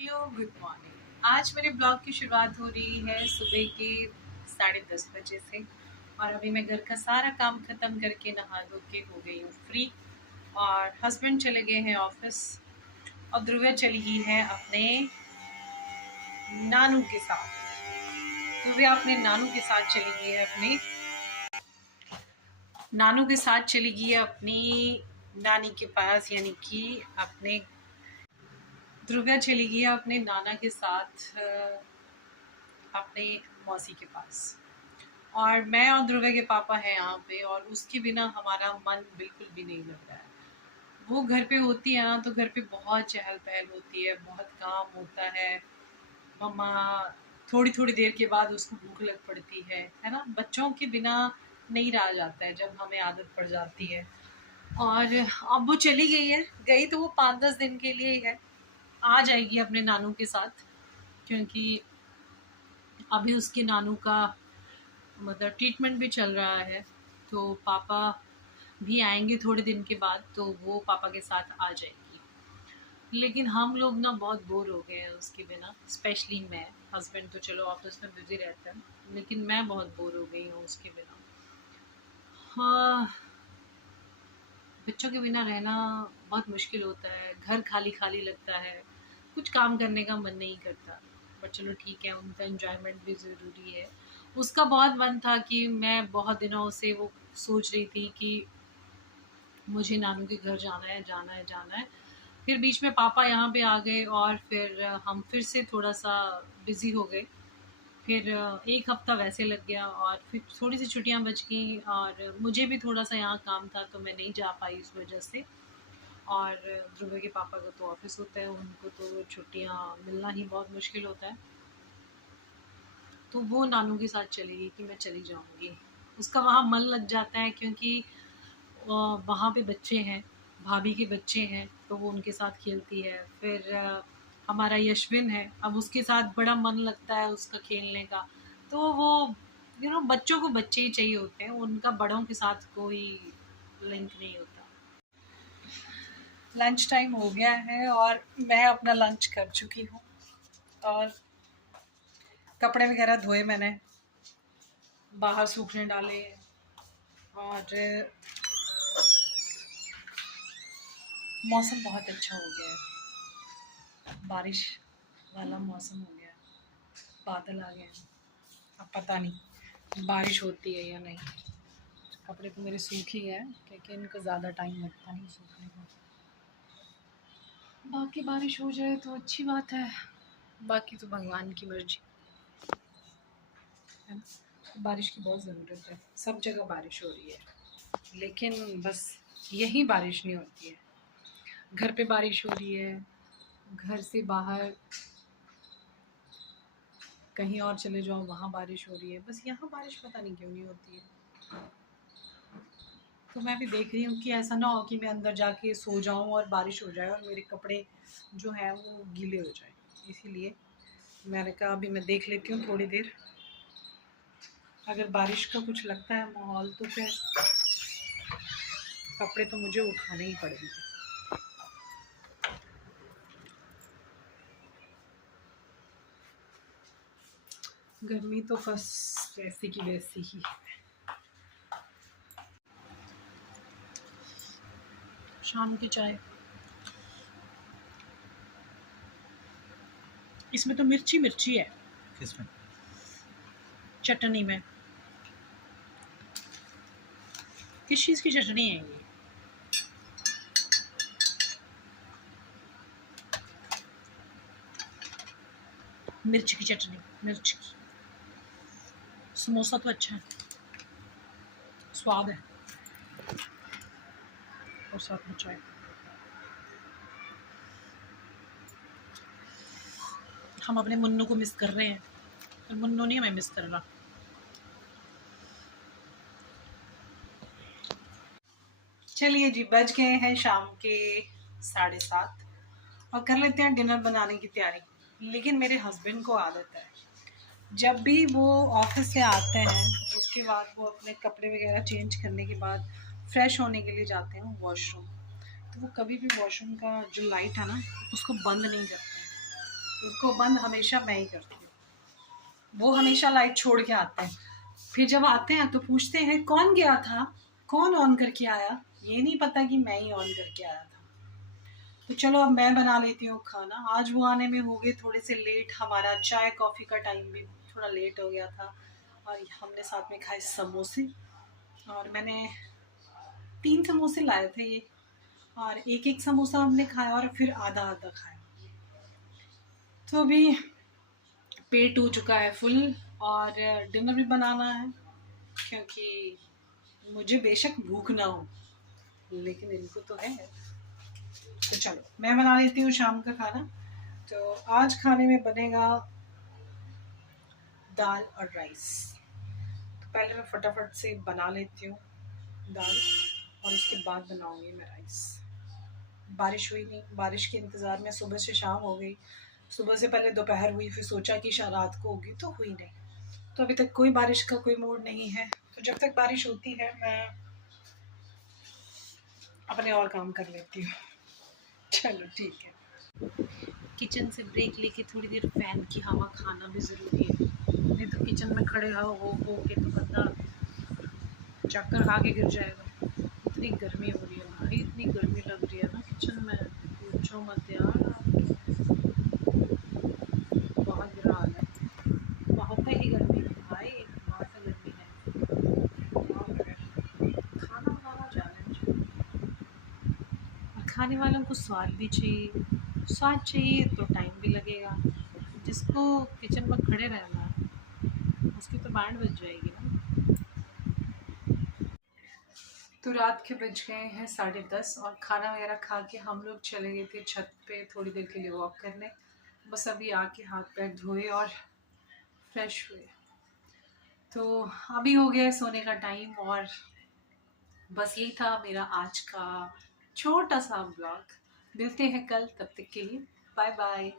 Good morning. आज मेरे blog की शुरुआत हो रही है सुबह के 10:30 बजे से। और अभी मैं घर का सारा काम ख़त्म करके नहा धो के हो गई हूँ फ्री। और हस्बैंड चले गए हैं ऑफिस और ध्रुव चली गई है अपने नानू के साथ। ध्रुव अपने नानू के साथ चली गई है अपनी नानी के पास, यानी कि ध्रुव चली गई है अपने नाना के साथ अपने मौसी के पास। और मैं और ध्रुव के पापा हैं यहाँ पे, और उसके बिना हमारा मन बिल्कुल भी नहीं लगता है। वो घर पे होती है ना, तो घर पे बहुत चहल पहल होती है, बहुत काम होता है। मम्मा थोड़ी थोड़ी देर के बाद उसको भूख लग पड़ती है ना। बच्चों के बिना नहीं रहा जाता है जब हमें आदत पड़ जाती है। और अब वो चली गई तो वो 5-10 दिन के लिए ही है। आ जाएगी अपने नानू के साथ, क्योंकि अभी उसके नानू का मतलब ट्रीटमेंट भी चल रहा है। तो पापा भी आएंगे थोड़े दिन के बाद, तो वो पापा के साथ आ जाएगी। लेकिन हम लोग ना बहुत बोर हो गए हैं उसके बिना, स्पेशली मैं। हस्बैंड तो चलो ऑफिस में बिजी रहता है, लेकिन मैं बहुत बोर हो गई हूँ उसके बिना। हाँ, बच्चों के बिना रहना बहुत मुश्किल होता है। घर खाली खाली लगता है, कुछ काम करने का मन नहीं करता। बट चलो ठीक है, उनका एंजॉयमेंट भी ज़रूरी है। उसका बहुत मन था कि मैं बहुत दिनों से वो सोच रही थी कि मुझे नानू के घर जाना है। फिर बीच में पापा यहाँ पे आ गए और फिर हम फिर से थोड़ा सा बिज़ी हो गए। फिर 1 हफ्ता वैसे लग गया और फिर थोड़ी सी छुट्टियाँ बच गई, और मुझे भी थोड़ा सा यहाँ काम था तो मैं नहीं जा पाई इस वजह से। और ध्रुव के पापा का तो ऑफिस होता है, उनको तो छुट्टियाँ मिलना ही बहुत मुश्किल होता है। तो वो नानू के साथ चली गई कि मैं चली जाऊँगी। उसका वहाँ मन लग जाता है, क्योंकि वहाँ पे बच्चे हैं, भाभी के बच्चे हैं, तो वो उनके साथ खेलती है। फिर हमारा यशविन है, अब उसके साथ बड़ा मन लगता है उसका खेलने का। तो वो बच्चों को बच्चे ही चाहिए होते हैं, उनका बड़ों के साथ कोई लिंक नहीं होता। लंच टाइम हो गया है और मैं अपना लंच कर चुकी हूँ, और कपड़े वगैरह धोए मैंने, बाहर सूखने डाले। और मौसम बहुत अच्छा हो गया है, बारिश वाला मौसम हो गया है, बादल आ गए हैं। अब पता नहीं बारिश होती है या नहीं। कपड़े तो मेरे सूख ही गए, क्योंकि इनको ज़्यादा टाइम लगता नहीं सूखने को। बाकी बारिश हो जाए तो अच्छी बात है, बाकी तो भगवान की मर्जी है ना। बारिश की बहुत ज़रूरत है, सब जगह बारिश हो रही है, लेकिन बस यही बारिश नहीं होती है। घर पे बारिश हो रही है, घर से बाहर कहीं और चले जाओ वहाँ बारिश हो रही है, बस यहाँ बारिश पता नहीं क्यों नहीं होती है। तो मैं भी देख रही हूँ कि ऐसा ना हो कि मैं अंदर जाके सो जाऊँ और बारिश हो जाए और मेरे कपड़े जो हैं वो गीले हो जाए। इसीलिए मैंने कहा अभी मैं देख लेती हूँ थोड़ी देर, अगर बारिश का कुछ लगता है माहौल तो फिर कपड़े तो मुझे उठाने ही पड़ेंगे। गर्मी तो बस वैसी की वैसी ही है। शाम की चाय, इसमें तो मिर्ची मिर्ची है। किसमें? चटनी में। किस चीज़ की चटनी है ये? मिर्च की चटनी, मिर्च की। समोसा तो अच्छा है, स्वाद है, और साथ में चाय। हम अपने मुन्नू को मिस कर रहे हैं, पर मुन्नू नहीं हमें मिस कर रहा। चलिए जी, बज गए हैं शाम के 7:30 और कर लेते हैं डिनर बनाने की तैयारी। लेकिन मेरे हस्बैंड को आदत है, जब भी वो ऑफिस से आते हैं उसके बाद वो अपने कपड़े वगैरह चेंज करने के बाद फ्रेश होने के लिए जाते हैं वॉशरूम। तो वो कभी भी वॉशरूम का जो लाइट है ना उसको बंद नहीं करते हैं। उसको बंद हमेशा मैं ही करती हूँ। वो हमेशा लाइट छोड़ के आते हैं, फिर जब आते हैं तो पूछते हैं कौन गया था, कौन ऑन करके आया। ये नहीं पता कि मैं ही ऑन करके आया था। तो चलो अब मैं बना लेती हूँ खाना। आज वो आने में हो गए थोड़े से लेट, हमारा चाय कॉफ़ी का टाइम भी थोड़ा लेट हो गया था। और हमने साथ में खाए समोसे, और मैंने 3 समोसे लाए थे ये, और एक एक समोसा हमने खाया और फिर आधा आधा खाया। तो अभी पेट हो चुका है फुल, और डिनर भी बनाना है, क्योंकि मुझे बेशक भूख ना हो लेकिन इनको तो है। तो चलो मैं बना लेती हूँ शाम का खाना। तो आज खाने में बनेगा दाल और राइस। तो पहले मैं फटाफट से बना लेती हूँ दाल, और उसके बाद बनाऊंगी मैं राइस। बारिश हुई नहीं, बारिश के इंतज़ार में सुबह से शाम हो गई। सुबह से पहले दोपहर हुई, फिर सोचा कि शायद रात को होगी, तो हुई नहीं। तो अभी तक कोई बारिश का कोई मूड नहीं है। तो जब तक बारिश होती है मैं अपने और काम कर लेती हूँ। चलो ठीक है। किचन से ब्रेक लेके थोड़ी देर फैन की हवा खाना भी ज़रूरी है, नहीं तो किचन में खड़े हो के तो बंदा चक्कर खा के गिर जाएगा। इतनी गर्मी हो रही है भाई, इतनी गर्मी लग रही है ना किचन में, पूछो मत यार। बहुत बुरा हाल है, बहुत ही गर्मी है भाई, बहुत गर्मी है। खाना बनाना चैलेंज है, और खाने वालों को स्वाद भी चाहिए। स्वाद चाहिए तो टाइम भी लगेगा। जिसको किचन में खड़े रहना है उसकी तो बैंड बज जाएगी ना। तो रात के बज गए हैं 10:30, और खाना वगैरह खा के हम लोग चले गए थे छत पे थोड़ी देर के लिए वॉक करने। बस अभी आके हाथ पैर धोए और फ्रेश हुए। तो अभी हो गया सोने का टाइम, और बस यही था मेरा आज का छोटा सा ब्लॉग। मिलते हैं कल, तब तक के लिए बाय बाय।